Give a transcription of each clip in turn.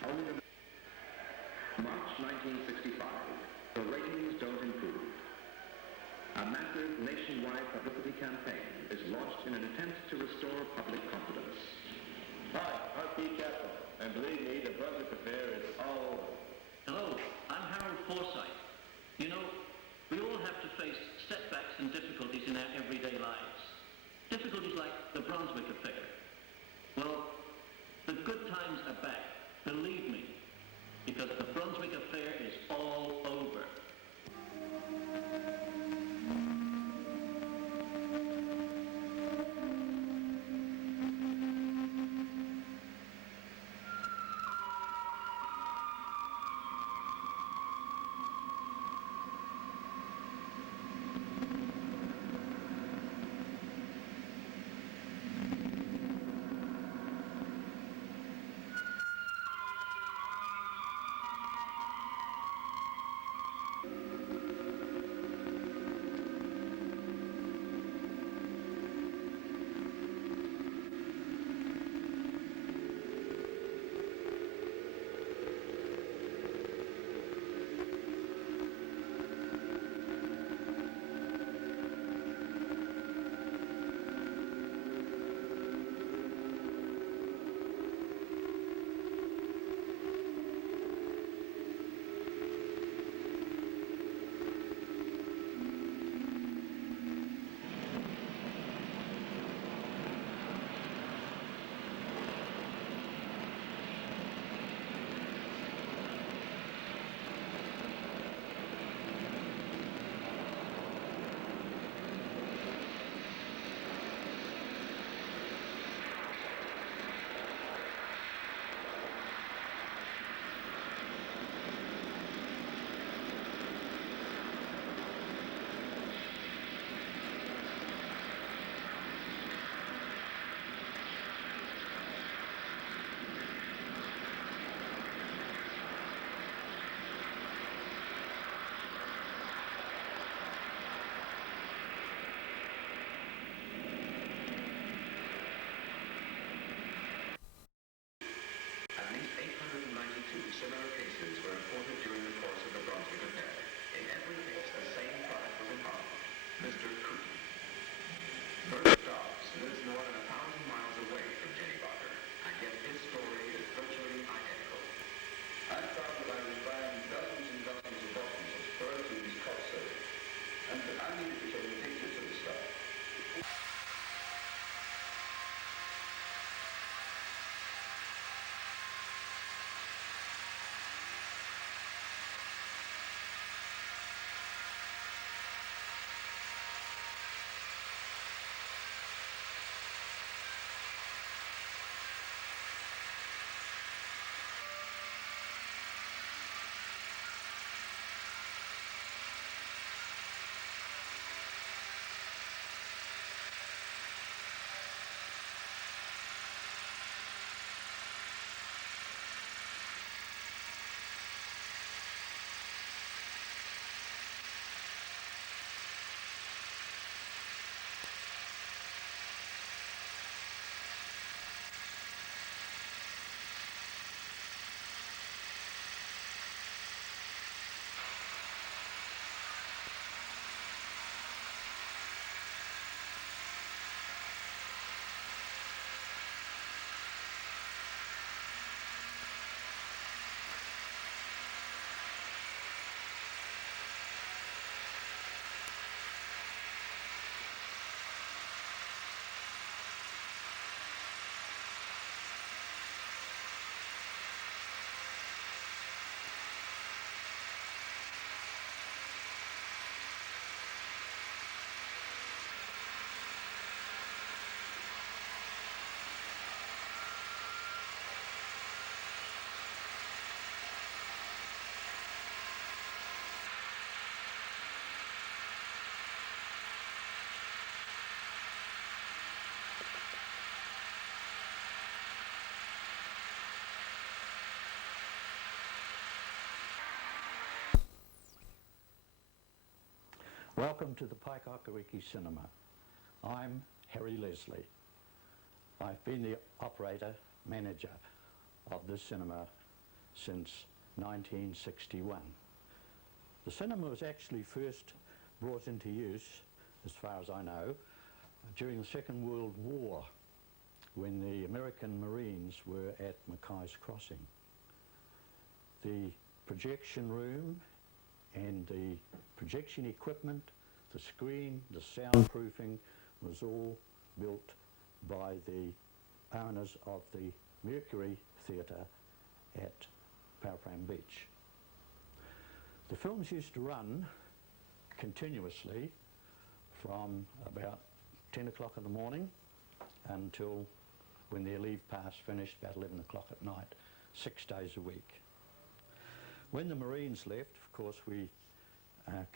Only the March 1965, the ratings don't improve. A massive nationwide publicity campaign is launched in an attempt to restore public confidence. Hi, I'm Pete Capel, and believe me, the Brunswick affair is all over. Hello, I'm Harold Forsyth. You know, we all have to face setbacks and difficulties in our everyday lives. Difficulties like the Brunswick affair. Well, the good times are back, believe me, because the Brunswick affair is all over. Similar cases were reported during the course of the Brunswick affair. In every case, the same product was involved, Mr. Cootie. Bert Dobbs lives more than 1,000 miles away from Jenny Barker, and yet his story is virtually identical. I thought that I was buying dozens and dozens of bottles of Spurgeon's cough syrup, and that I needed to show you pictures of the stuff. Welcome to the Paekakariki Cinema. I'm Harry Leslie. I've been the operator, manager of this cinema since 1961. The cinema was actually first brought into use, as far as I know, during the Second World War, when the American Marines were at Mackay's Crossing. The projection room and the projection equipment, the screen, the soundproofing was all built by the owners of the Mercury Theatre at Paekakariki Beach. The films used to run continuously from about 10 o'clock in the morning until when their leave pass finished about 11 o'clock at night, 6 days a week. When the Marines left, of course, we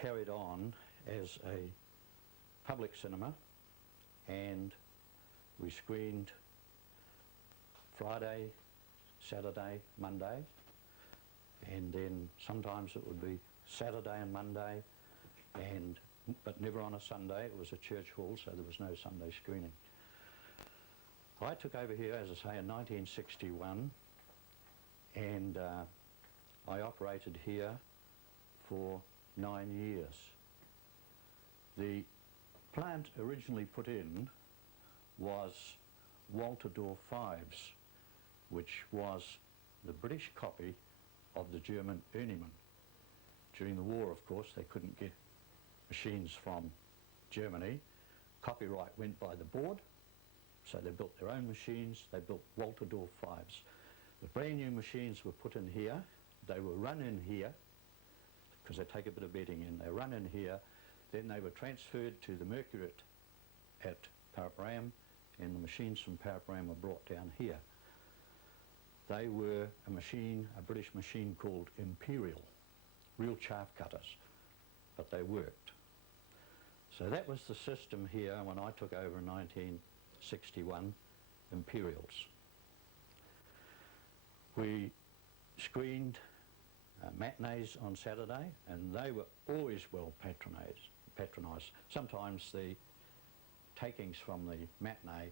carried on as a public cinema, and we screened Friday, Saturday, Monday, and then sometimes it would be Saturday and Monday, but never on a Sunday. It was a church hall, so there was no Sunday screening. I took over here, as I say, in 1961, and I operated here for 9 years. The plant originally put in was Walter Door 5s, which was the British copy of the German Erniemann. During the war, of course, they couldn't get machines from Germany. Copyright went by the board, so they built their own machines. They built Walter Door 5s. The brand new machines were put in here. They were run in here, because they take a bit of bedding in. They run in here, then they were transferred to the Mercury at Paekakariki, and the machines from Paekakariki were brought down here. They were a British machine called Imperial, real chaff cutters, but they worked. So that was the system here when I took over in 1961, Imperials. We screened matinees on Saturday, and they were always well patronised. Sometimes the takings from the matinee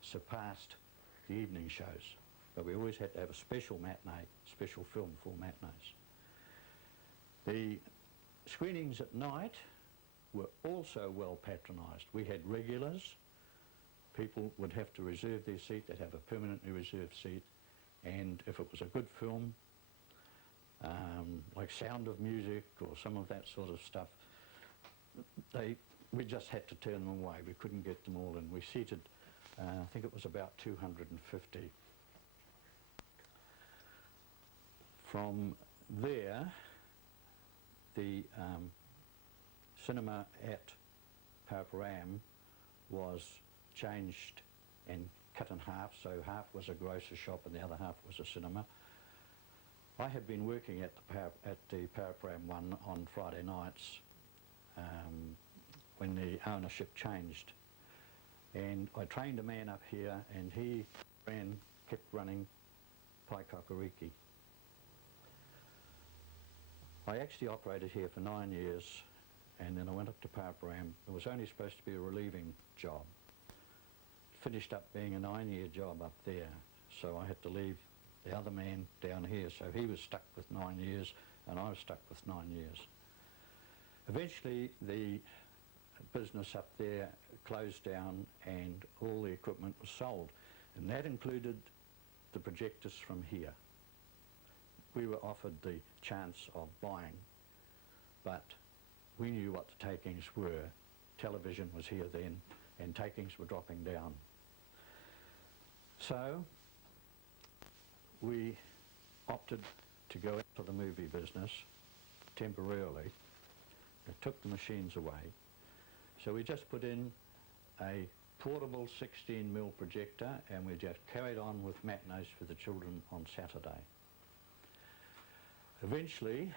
surpassed the evening shows, but we always had to have a special matinee, special film for matinees. The screenings at night were also well patronised. We had regulars. People would have to reserve their seat. They'd have a permanently reserved seat, and if it was a good film, like Sound of Music or some of that sort of stuff, we just had to turn them away. We couldn't get them all in. We seated, I think it was about 250. From there, the cinema at Paekakariki was changed and cut in half, so half was a grocer shop and the other half was a cinema. I had been working at the Paekakariki one on Friday nights when the ownership changed, and I trained a man up here, and he kept running Paekakariki. I actually operated here for 9 years, and then I went up to Paekakariki. It was only supposed to be a relieving job. It finished up being a 9-year job up there, so I had to leave the other man down here, so he was stuck with 9 years, and I was stuck with 9 years. Eventually, the business up there closed down, and all the equipment was sold, and that included the projectors from here. We were offered the chance of buying, but we knew what the takings were. Television was here then, and takings were dropping down. So we opted to go into the movie business temporarily. It took the machines away. So we just put in a portable 16mm projector, and we just carried on with matinees for the children on Saturday. Eventually,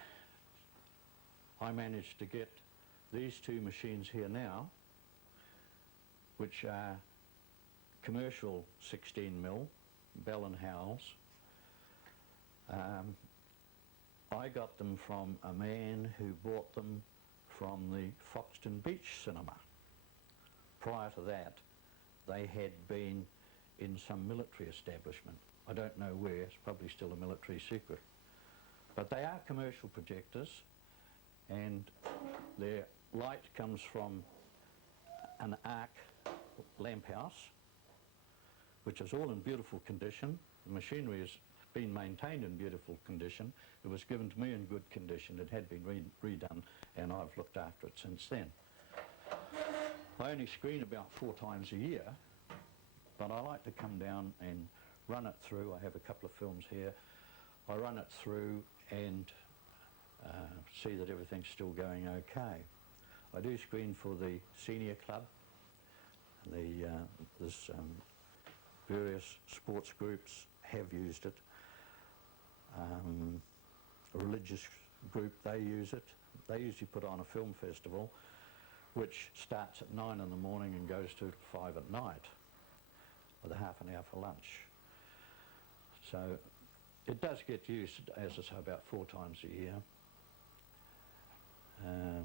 I managed to get these two machines here now, which are commercial 16mm, Bell & Howells. I got them from a man who bought them from the Foxton Beach Cinema. Prior to that, they had been in some military establishment. I don't know where, it's probably still a military secret. But they are commercial projectors, and their light comes from an arc lamp house, which is all in beautiful condition. The machinery has been maintained in beautiful condition. It was given to me in good condition. It had been redone, and I've looked after it since then. I only screen about 4 times a year, but I like to come down and run it through. I have a couple of films here. I run it through and see that everything's still going okay. I do screen for the senior club. There's various sports groups have used it. A religious group, they use it. They usually put on a film festival which starts at 9 in the morning and goes to 5 at night, with a half an hour for lunch. So it does get used, as I say, about 4 times a year. I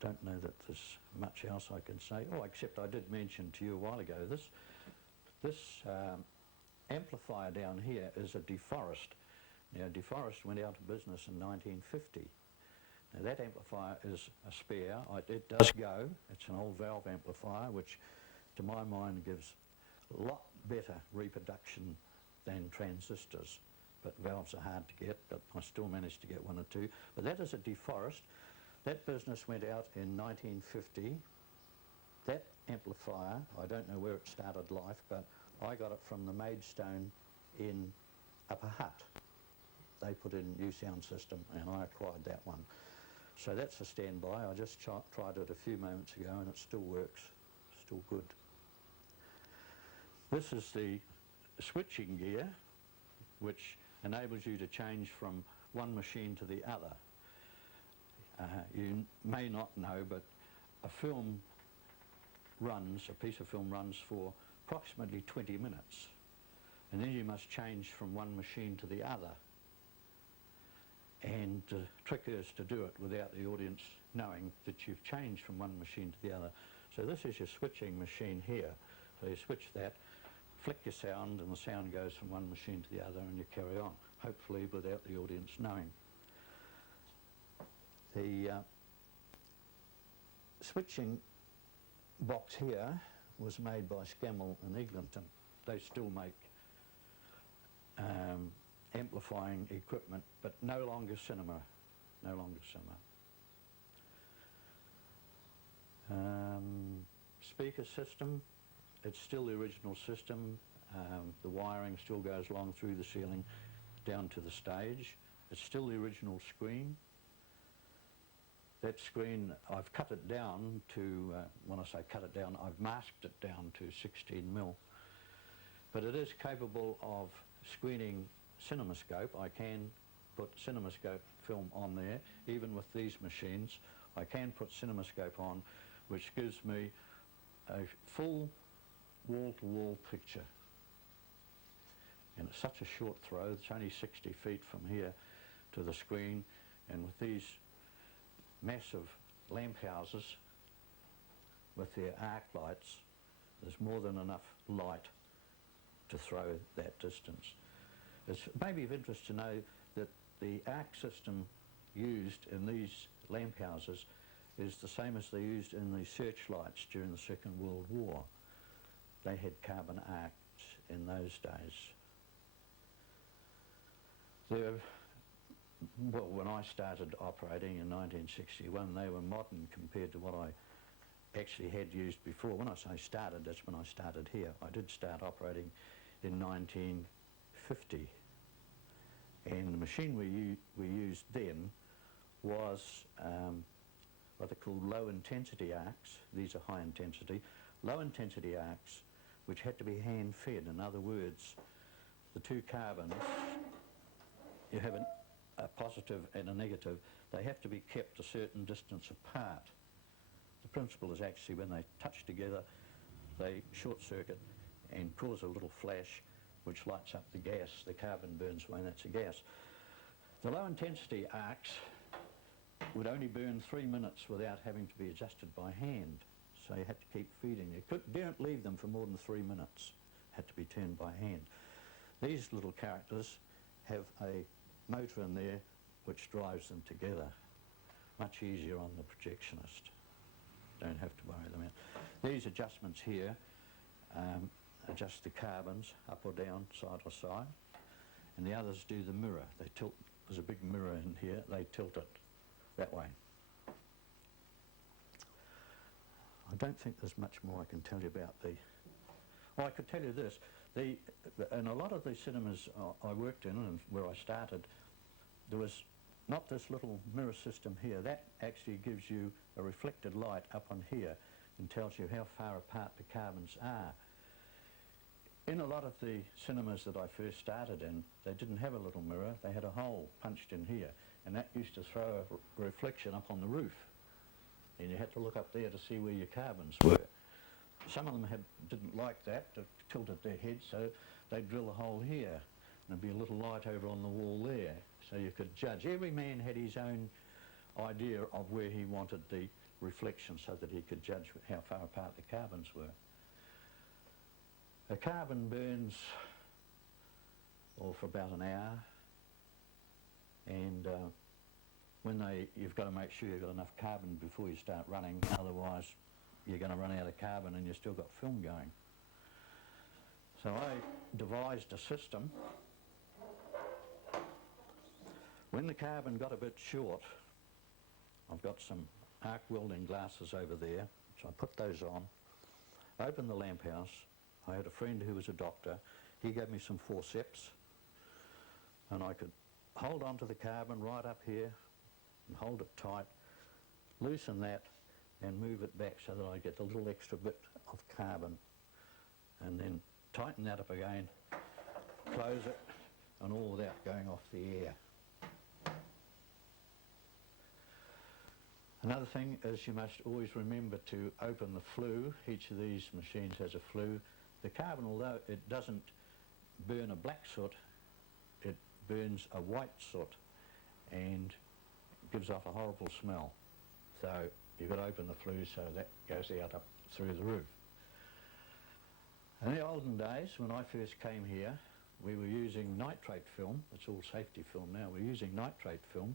don't know that there's much else I can say. Oh, except I did mention to you a while ago, this amplifier down here is a DeForest. Now, DeForest went out of business in 1950. Now, that amplifier is a spare. It does go. It's an old valve amplifier, which, to my mind, gives a lot better reproduction than transistors. But valves are hard to get, but I still managed to get 1 or 2. But that is a DeForest. That business went out in 1950. That amplifier, I don't know where it started life, but I got it from the Maidstone in Upper Hutt. They put in a new sound system, and I acquired that one. So that's a standby. I just tried it a few moments ago, and it still works, still good. This is the switching gear, which enables you to change from one machine to the other. You may not know, but a piece of film runs for approximately 20 minutes. And then you must change from one machine to the other. And the trick is to do it without the audience knowing that you've changed from one machine to the other. So this is your switching machine here. So you switch that, flick your sound, and the sound goes from one machine to the other, and you carry on, hopefully without the audience knowing. The switching box here was made by Scammell and Eglinton. They still make amplifying equipment, but no longer cinema. No longer cinema. Speaker system, it's still the original system. The wiring still goes along through the ceiling down to the stage. It's still the original screen. That screen, I've cut it down to, when I say cut it down, I've masked it down to 16mm. But it is capable of screening CinemaScope. I can put CinemaScope film on there, even with these machines. I can put CinemaScope on, which gives me a full wall-to-wall picture. And it's such a short throw, it's only 60 feet from here to the screen, and with these massive lamp houses with their arc lights, there's more than enough light to throw that distance. It's maybe of interest to know that the arc system used in these lamp houses is the same as they used in the searchlights during the Second World War. They had carbon arcs in those days. Well, when I started operating in 1961, they were modern compared to what I actually had used before. When I say started, that's when I started here. I did start operating in 1950. And the machine we used then was what they called low-intensity arcs. These are high-intensity. Low-intensity arcs, which had to be hand-fed. In other words, the two carbons, you have a positive and a negative, they have to be kept a certain distance apart. The principle is actually when they touch together, they short-circuit and cause a little flash which lights up the gas. The carbon burns away, and that's a gas. The low-intensity arcs would only burn 3 minutes without having to be adjusted by hand, so you had to keep feeding. You don't leave them for more than 3 minutes. had to be turned by hand. These little characters have a motor in there which drives them together. Much easier on the projectionist. Don't have to worry them out. These adjustments here adjust the carbons up or down, side or side, and the others do the mirror. They tilt, there's a big mirror in here, they tilt it that way. I don't think there's much more I can tell you about the... Well, I could tell you this. In a lot of the cinemas I worked in and where I started, there was not this little mirror system here. That actually gives you a reflected light up on here and tells you how far apart the carbons are. In a lot of the cinemas that I first started in, they didn't have a little mirror. They had a hole punched in here, and that used to throw a reflection up on the roof. And you had to look up there to see where your carbons were. Some of them didn't like that, they tilted their heads, so they'd drill a hole here, and there'd be a little light over on the wall there, so you could judge. Every man had his own idea of where he wanted the reflection so that he could judge how far apart the carbons were. A carbon burns for about an hour, and you've got to make sure you've got enough carbon before you start running, otherwise you're going to run out of carbon and you've still got film going. So I devised a system. When the carbon got a bit short, I've got some arc welding glasses over there, so I put those on, opened the lamp house. I had a friend who was a doctor. He gave me some forceps, and I could hold on to the carbon right up here and hold it tight, loosen that and move it back so that I get a little extra bit of carbon, and then tighten that up again, close it, and all without going off the air. Another thing is you must always remember to open the flue. Each of these machines has a flue. The carbon, although it doesn't burn a black soot, it burns a white soot and gives off a horrible smell. So you've got to open the flue so that goes out up through the roof. In the olden days, when I first came here, we were using nitrate film. It's all safety film now. We're using nitrate film,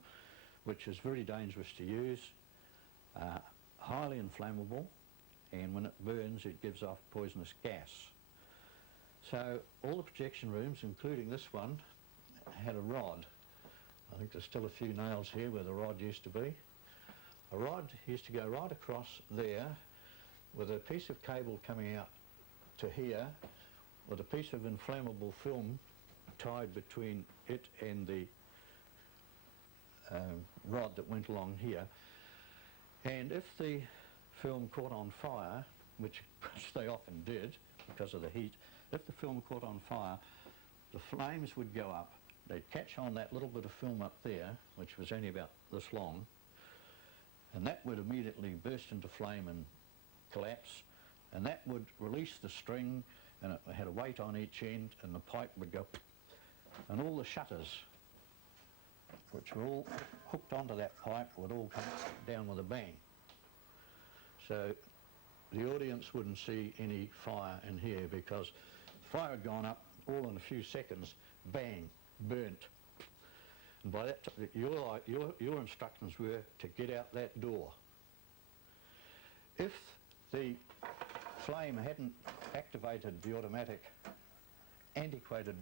which is very dangerous to use, highly inflammable, and when it burns it gives off poisonous gas. So all the projection rooms, including this one, had a rod. I think there's still a few nails here where the rod used to be. A rod used to go right across there with a piece of cable coming out to here with a piece of inflammable film tied between it and the rod that went along here. And if the film caught on fire, which they often did because of the heat, if the film caught on fire, the flames would go up. They'd catch on that little bit of film up there, which was only about this long, and that would immediately burst into flame and collapse, and that would release the string, and it had a weight on each end, and the pipe would go, and all the shutters, which were all hooked onto that pipe, would all come down with a bang. So the audience wouldn't see any fire in here because the fire had gone up all in a few seconds, bang, burnt. And by that time, your instructions were to get out that door. If the flame hadn't activated the automatic antiquated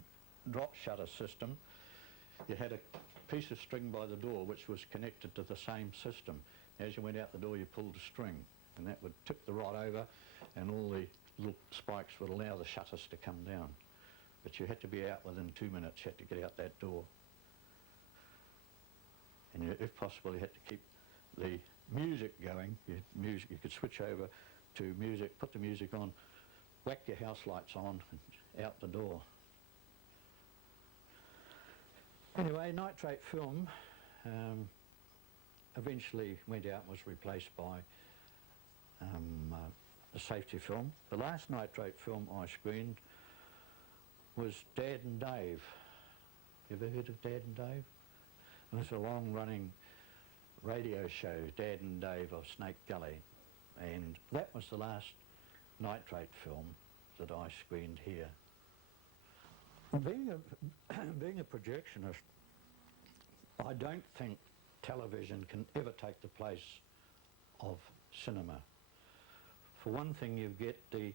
drop shutter system, you had a piece of string by the door which was connected to the same system. As you went out the door you pulled a string, and that would tip the rod over and all the little spikes would allow the shutters to come down. But you had to be out within 2 minutes, you had to get out that door. And if possible you had to keep the music going. You could switch over to music, put the music on, whack your house lights on and out the door. Anyway, nitrate film eventually went out and was replaced by the safety film. The last nitrate film I screened was Dad and Dave. You ever heard of Dad and Dave? It was a long-running radio show, Dad and Dave of Snake Gully, and that was the last nitrate film that I screened here. Being a, being a projectionist, I don't think television can ever take the place of cinema. For one thing, you get the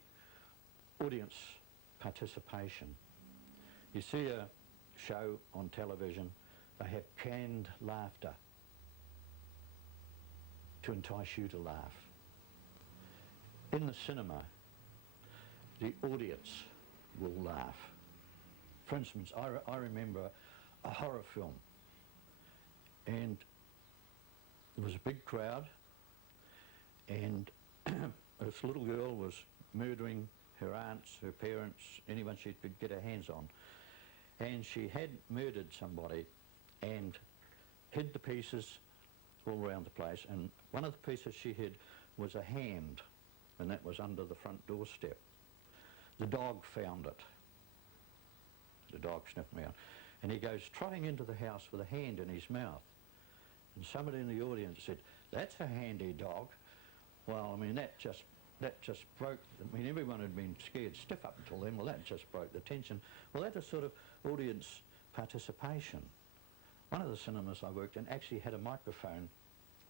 audience participation. You see a show on television, they have canned laughter to entice you to laugh. In the cinema, the audience will laugh. For instance, I remember a horror film, and there was a big crowd, and this little girl was murdering her aunts, her parents, anyone she could get her hands on. And she had murdered somebody and hid the pieces all around the place. And one of the pieces she hid was a hand, and that was under the front doorstep. The dog found it. The dog sniffed me out. And he goes trotting into the house with a hand in his mouth. And somebody in the audience said, "That's a handy dog." Well, I mean, that just broke, I mean, everyone had been scared stiff up until then. Well, that just broke the tension. Well, that was sort of audience participation. One of the cinemas I worked in actually had a microphone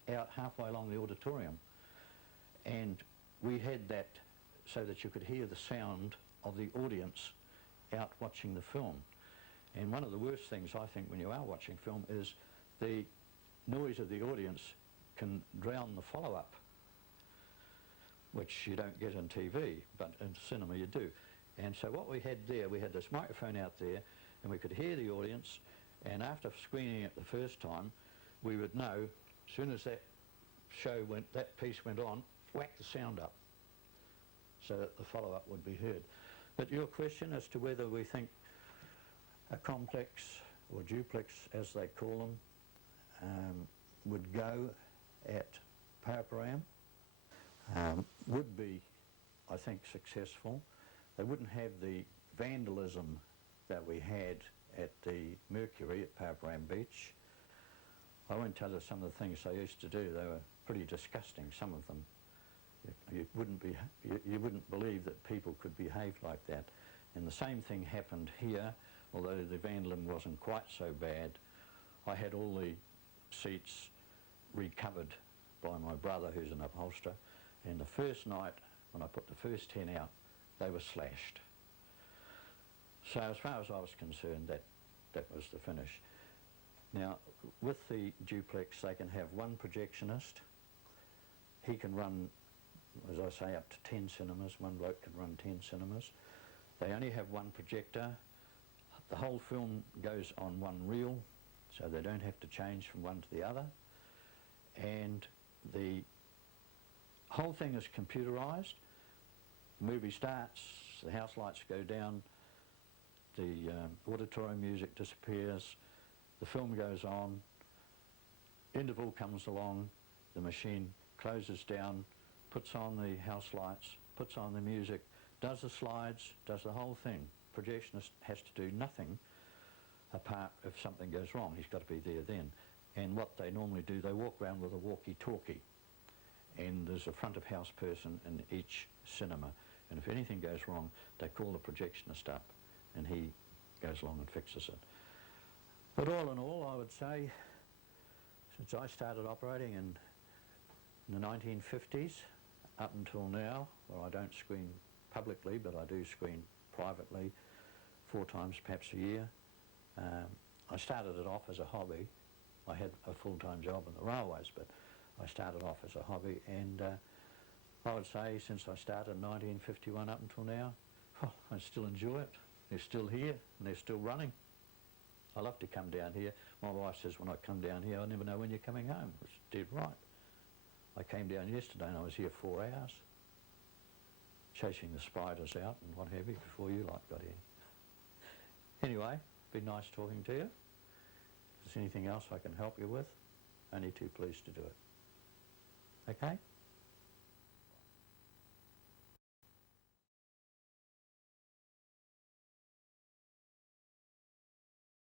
out halfway along the auditorium, and we had that so that you could hear the sound of the audience out watching the film. And one of the worst things, I think, when you are watching film is the noise of the audience can drown the follow-up, which you don't get on TV, but in cinema you do. And so what we had there, we had this microphone out there, and we could hear the audience, and after screening it the first time, we would know, as soon as that piece went on, whack the sound up, so that the follow-up would be heard. But your question as to whether we think a complex, or duplex as they call them, would go at Paekakariki, would be, I think, successful. They wouldn't have the vandalism that we had at the Mercury at Paekakariki Beach. I won't tell you some of the things they used to do. They were pretty disgusting, some of them. You wouldn't believe that people could behave like that. And the same thing happened here, although the vandalism wasn't quite so bad. I had all the seats recovered by my brother, who's an upholsterer, and the first night, when I put the first 10 out, they were slashed. So as far as I was concerned, that was the finish. Now, with the duplex, they can have one projectionist. He can run, as I say, up to 10 cinemas. One bloke can run 10 cinemas. They only have one projector. The whole film goes on one reel, so they don't have to change from one to the other. And the whole thing is computerised. The movie starts, the house lights go down, the auditorium music disappears, the film goes on, interval comes along, the machine closes down, puts on the house lights, puts on the music, does the slides, does the whole thing. Projectionist has to do nothing apart if something goes wrong. He's got to be there then. And what they normally do, they walk around with a walkie-talkie, and there's a front of house person in each cinema, and if anything goes wrong, they call the projectionist up and he goes along and fixes it. But all in all, I would say, since I started operating in the 1950s up until now, well, I don't screen publicly, but I do screen privately 4 times perhaps a year. I started it off as a hobby. I had a full-time job in the railways, but I started off as a hobby, and I would say since I started in 1951 up until now, I still enjoy it. They're still here, and they're still running. I love to come down here. My wife says when I come down here, I never know when you're coming home. It's dead right. I came down yesterday and I was here 4 hours, chasing the spiders out and what have you before you lot got in. Anyway, been nice talking to you. If there's anything else I can help you with, only too pleased to do it. Okay?